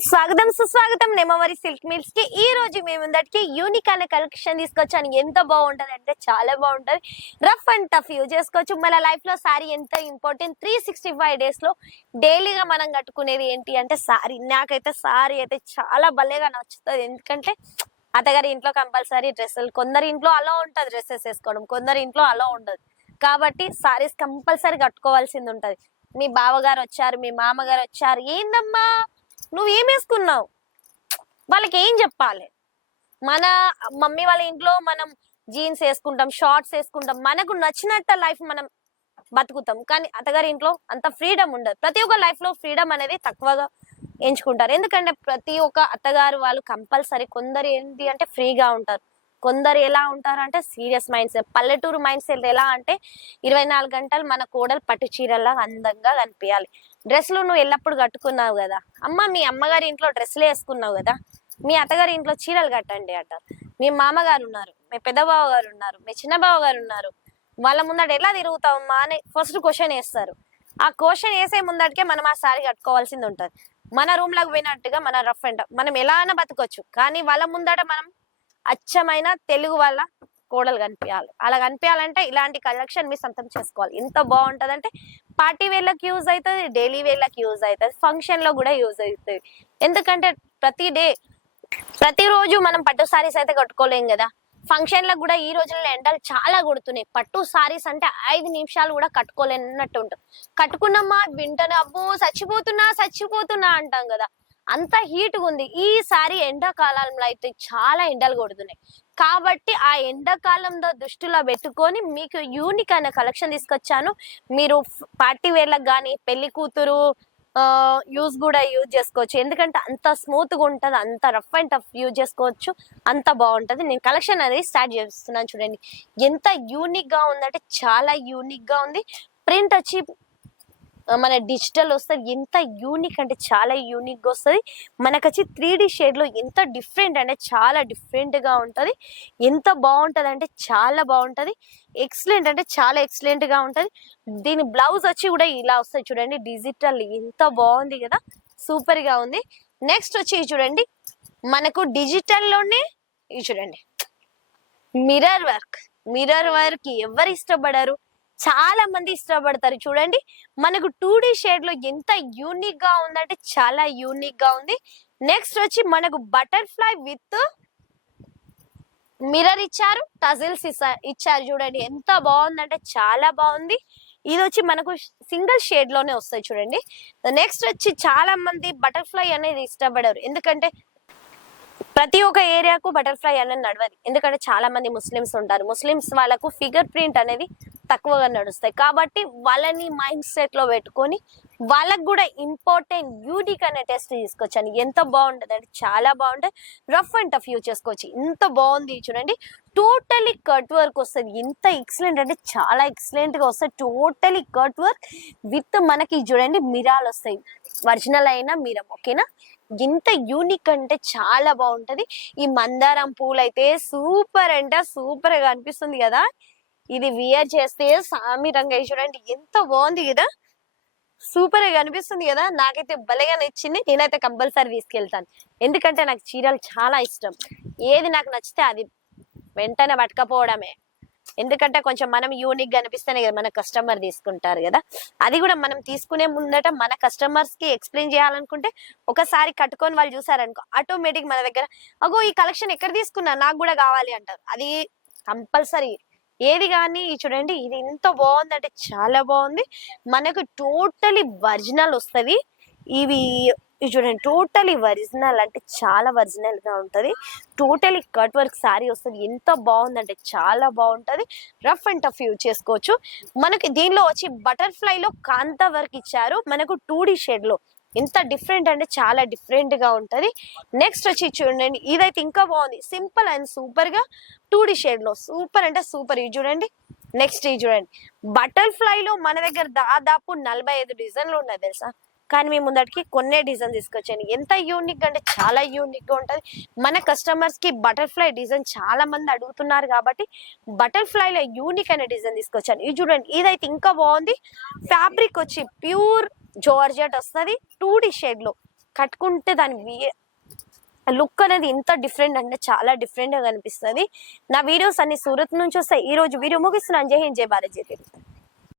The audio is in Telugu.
ఫ్రెండ్స్, స్వాగతం సుస్వాగతం నెమవరి సిల్క్ మిల్స్ కి. ఈ రోజు మేము ముందటికి యూనిక్ అనే కలెక్షన్ తీసుకొచ్చాను. ఎంత బాగుంటది అంటే చాలా బాగుంటది. రఫ్ అండ్ టఫ్ యూజ్ చేసుకోవచ్చు. మన లైఫ్ లో సారీ ఎంత ఇంపార్టెంట్. 365 డేస్ లో డైలీగా మనం కట్టుకునేది ఏంటి అంటే సారీ. నాకైతే సారీ అయితే చాలా భలేగా నచ్చుతుంది. ఎందుకంటే అత్తగారి ఇంట్లో కంపల్సరీ డ్రెస్సులు, కొందరి ఇంట్లో అలా ఉంటది డ్రెస్సెస్ వేసుకోవడం, కొందరి ఇంట్లో అలా ఉండదు. కాబట్టి సారీస్ కంపల్సరీ కట్టుకోవాల్సింది ఉంటది. మీ బావగారు వచ్చారు, మీ మామగారు వచ్చారు, ఏందమ్మా నువ్వు ఏం వేసుకున్నావు, వాళ్ళకి ఏం చెప్పాలి? మన మమ్మీ వాళ్ళ ఇంట్లో మనం జీన్స్ వేసుకుంటాం, షార్ట్స్ వేసుకుంటాం, మనకు నచ్చినట్టు లైఫ్ మనం బతుకుతాం. కానీ అత్తగారి ఇంట్లో అంత ఫ్రీడమ్ ఉండదు. ప్రతి ఒక్క లైఫ్ లో ఫ్రీడమ్ అనేది తక్కువగా ఎంచుకుంటారు. ఎందుకంటే ప్రతి ఒక్క అత్తగారు వాళ్ళు కంపల్సరీ, కొందరు ఏంటి అంటే ఫ్రీగా ఉంటారు, కొందరు ఎలా ఉంటారు అంటే సీరియస్ మైండ్ సెట్. పల్లెటూరు మైండ్ సెట్ ఎలా అంటే 24 గంటలు మన కోడలు పట్టు చీరలా అందంగా కనిపించాలి. డ్రెస్సులు నువ్వు ఎల్లప్పుడు కట్టుకున్నావు కదా అమ్మ, మీ అమ్మగారి ఇంట్లో డ్రెస్సులు వేసుకున్నావు కదా, మీ అత్తగారి ఇంట్లో చీరలు కట్టండి అంటారు. మీ మామగారు ఉన్నారు, మీ పెద్ద బావ గారు ఉన్నారు, మీ చిన్న బావ గారు ఉన్నారు, వాళ్ళ ముందట ఎలా తిరుగుతావమ్మా అని ఫస్ట్ క్వశ్చన్ వేస్తారు. ఆ క్వశ్చన్ వేసే ముందటికే మనం ఆ సారీ కట్టుకోవాల్సింది ఉంటుంది. మన రూమ్ లకు పోయినట్టుగా మన రఫ్ అండ్ మనం ఎలా అయినా బతకొచ్చు, కానీ వాళ్ళ ముందట మనం అచ్చమైన తెలుగు వాళ్ళ కోడలు కనిపించాలి. అలా కనిపించాలంటే ఇలాంటి కలెక్షన్ మీ సొంతం చేసుకోవాలి. ఎంత బాగుంటది అంటే పార్టీ వేర్లకు యూజ్ అవుతుంది, డైలీ వేర్లకు యూజ్ అవుతుంది, ఫంక్షన్ లో కూడా యూజ్ అవుతుంది. ఎందుకంటే ప్రతిరోజు మనం పట్టు సారీస్ అయితే కట్టుకోలేం కదా. ఫంక్షన్లకు కూడా ఈ రోజుల్లో ఎండలు చాలా కొడుతున్నాయి. పట్టు సారీస్ అంటే 5 నిమిషాలు కూడా కట్టుకోలేనట్టు ఉంటుంది. కట్టుకున్నామా వింటనే అబ్బో చచ్చిపోతున్నా అంటాం కదా, అంత హీట్ ఉంది. ఈసారి ఎండాకాలంలో అయితే చాలా ఎండలు కొడుతున్నాయి. కాబట్టి ఆ ఎండాకాలంలో దృష్టిలో పెట్టుకొని మీకు యూనిక్ అయిన కలెక్షన్ తీసుకొచ్చాను. మీరు పార్టీ వేర్లకు కానీ పెళ్లి కూతురు యూజ్ చేసుకోవచ్చు. ఎందుకంటే అంత స్మూత్ గా ఉంటది, అంత రఫ్ అండ్ టఫ్ యూజ్ చేసుకోవచ్చు, అంత బాగుంటది. నేను కలెక్షన్ అనేది స్టార్ట్ చేస్తున్నాను. చూడండి ఎంత యూనిక్ గా ఉందంటే చాలా యూనిక్ గా ఉంది. ప్రింట్ వచ్చి మన డిజిటల్ వస్తుంది. ఎంత యూనిక్ అంటే చాలా యూనిక్ గా వస్తుంది. మనకు వచ్చి 3D షేడ్ లో ఎంత డిఫరెంట్ అంటే చాలా డిఫరెంట్ గా ఉంటది. ఎంత బాగుంటది అంటే చాలా బాగుంటది. ఎక్సలెంట్ అంటే చాలా ఎక్సలెంట్ గా ఉంటది. దీని బ్లౌజ్ వచ్చి కూడా ఇలా వస్తుంది చూడండి, డిజిటల్. ఎంత బాగుంది కదా, సూపర్ గా ఉంది. నెక్స్ట్ వచ్చి చూడండి, మనకు డిజిటల్ లోనే ఇది చూడండి, మిర్రర్ వర్క్ ఎవరు ఇష్టపడరు, చాలా మంది ఇష్టపడతారు. చూడండి మనకు 2D షేడ్ లో ఎంత యూనిక్ గా ఉందంటే చాలా యూనిక్ గా ఉంది. నెక్స్ట్ వచ్చి మనకు బటర్ఫ్లై విత్ మిర్రర్ ఇచ్చారు, టజిల్స్ ఇచ్చారు. చూడండి ఎంత బాగుందంటే చాలా బాగుంది. ఇది వచ్చి మనకు సింగిల్ షేడ్ లోనే వస్తాయి చూడండి. నెక్స్ట్ వచ్చి చాలా మంది బటర్ఫ్లై అనేది ఇష్టపడరు, ఎందుకంటే ప్రతి ఒక్క ఏరియాకు బటర్ఫ్లై అనేది నడవదు. ఎందుకంటే చాలా మంది ముస్లిమ్స్ ఉంటారు, ముస్లిమ్స్ వాళ్ళకు ఫిగర్ ప్రింట్ అనేది తక్కువగా నడుస్తాయి. కాబట్టి వాళ్ళని మైండ్ సెట్ లో పెట్టుకొని వాళ్ళకు కూడా ఇంపార్టెంట్ యూనిక్ అనే టెస్ట్ తీసుకొచ్చాను. ఎంత బాగుంటది అంటే చాలా బాగుంటది. రఫ్ అండ్ టఫ్ యూజ్ చేసుకోవచ్చు. ఇంత బాగుంది చూడండి. టోటలీ కట్ వర్క్ వస్తుంది. ఇంత ఎక్సలెంట్ అంటే చాలా ఎక్సలెంట్ గా వస్తుంది. టోటలీ కట్ వర్క్ విత్ మనకి చూడండి మిరాలు వస్తాయి, ఒరిజినల్ అయినా మిరం. ఓకేనా, ఎంత యూనిక్ అంటే చాలా బాగుంటది. ఈ మందారం పూలు అయితే సూపర్ అంటే సూపర్ గా అనిపిస్తుంది కదా. ఇది వియర్ చేస్తే సామి రంగయ్య చూడండి ఎంత బాగుంది కదా, సూపర్ గా కనిపిస్తుంది కదా. నాకైతే భలేగా నచ్చింది. నేనైతే కంపల్సరీ తీసుకెళ్తాను, ఎందుకంటే నాకు చీరలు చాలా ఇష్టం. ఏది నాకు నచ్చితే అది వెంటనే పట్టుకపోవడమే. ఎందుకంటే కొంచెం మనం యూనిక్ గా అనిపిస్తేనే కదా మన కస్టమర్ తీసుకుంటారు కదా. అది కూడా మనం తీసుకునే ముందట మన కస్టమర్స్ కి ఎక్స్ప్లెయిన్ చేయాలనుకుంటే ఒకసారి కట్టుకొని వాళ్ళు చూసారనుకో, ఆటోమేటిక్ మన దగ్గర అగో ఈ కలెక్షన్ ఎక్కడ తీసుకున్నా నాకు కూడా కావాలి అంటారు. అది కంపల్సరీ. ఏది కానీ చూడండి, ఇది ఎంత బాగుందంటే చాలా బాగుంది. మనకు టోటలీ ఒరిజినల్ వస్తుంది. ఇవి చూడండి టోటలీ ఒరిజినల్ అంటే చాలా ఒరిజినల్ గా ఉంటది. టోటలీ కట్ వర్క్ శారీ వస్తుంది. ఎంత బాగుందంటే చాలా బాగుంటది. రఫ్ అండ్ టఫ్ యూజ్ చేసుకోవచ్చు. మనకి దీనిలో వచ్చి బటర్ఫ్లై లో కాంతా వర్క్ ఇచ్చారు, మనకు 2D షేడ్ లో. ఎంత డిఫరెంట్ అంటే చాలా డిఫరెంట్ గా ఉంటది. నెక్స్ట్ వచ్చి చూడండి, ఇదైతే ఇంకా బాగుంది. సింపుల్ అండ్ సూపర్ గా 2D షేడ్ లో సూపర్ అంటే సూపర్. ఇది చూడండి. నెక్స్ట్ ఇది చూడండి, బటర్ఫ్లై లో మన దగ్గర దాదాపు 45 డిజైన్లు ఉన్నాయి తెలుసా. కానీ మేము ముందటికి కొన్నే డిజైన్ తీసుకొచ్చాను. ఎంత యూనిక్ అంటే చాలా యూనిక్ గా ఉంటది. మన కస్టమర్స్ కి బటర్ఫ్లై డిజైన్ చాలా మంది అడుగుతున్నారు కాబట్టి బటర్ఫ్లై లో యూనిక్ అనే డిజైన్ తీసుకొచ్చాను. ఇది చూడండి, ఇదైతే ఇంకా బాగుంది. ఫ్యాబ్రిక్ వచ్చి ప్యూర్ జార్జెట్ వస్తుంది, 2D షేడ్ లో. కట్టుకుంటే దాని లుక్ అనేది ఇంత డిఫరెంట్ అంటే చాలా డిఫరెంట్ గా కనిపిస్తుంది. నా వీడియోస్ అన్ని సూరత్ నుంచి వస్తాయి. ఈ రోజు వీడియో ముగిస్తున్నాను. జై హింద్, జై భారత్, జై తెలుగు.